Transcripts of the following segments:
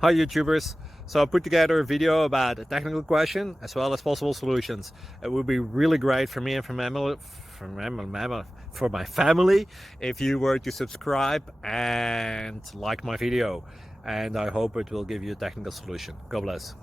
Hi YouTubers! So I put together a video about a technical question as well as possible solutions. It would be really great for me and for my family if you were to subscribe and like my video, and I hope it will give you a technical solution. God bless.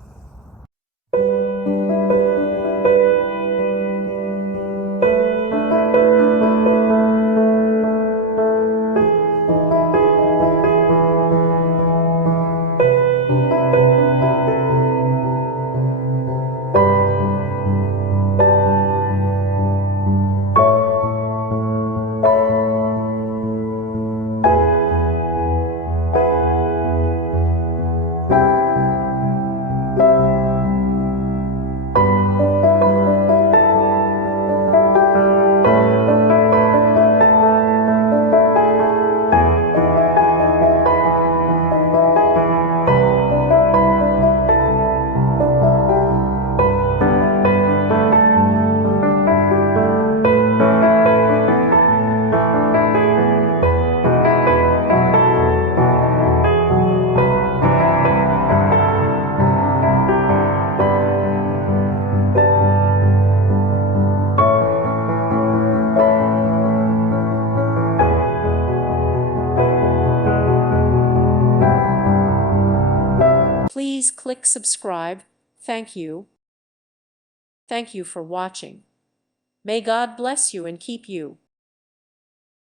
Please click subscribe. Thank you. Thank you for watching. May God bless you and keep you.